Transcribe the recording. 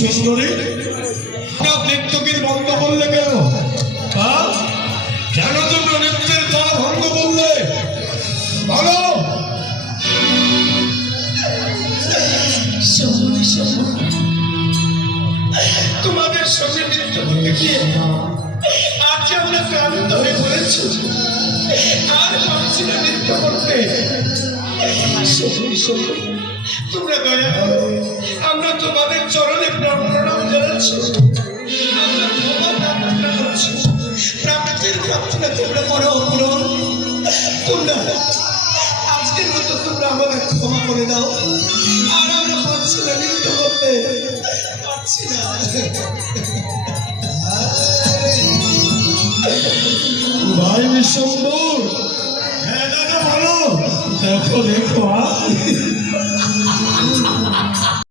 সুন্দরী, নৃত্য গীত বন্ধ করলে কেন? কেন তোমরা নৃত্যের তাল ভঙ্গ করলে? বলো। তোমাদের সঙ্গে নৃত্য করতে গিয়ে আজ আমরা ক্লান্ত হয়ে পড়েছি, আর পারছি না নৃত্য করতে। তোমরা দয়া করো, আমরা তোমাদের চরণে প্রণাম জানাচ্ছি, আমরা ক্ষমা প্রার্থনা করছি। প্রাপ্তির প্রার্থনা তোমরা করো পূরণ। তোমরা আজকের মতো তোমরা আমাকে ক্ষমা করে দাও, আর আমরা পারছি না নৃত্য করতে, পারছি না। ভাই বিশ্বম্বর, হ্যাঁ দাদা বলো। দেখো দেখো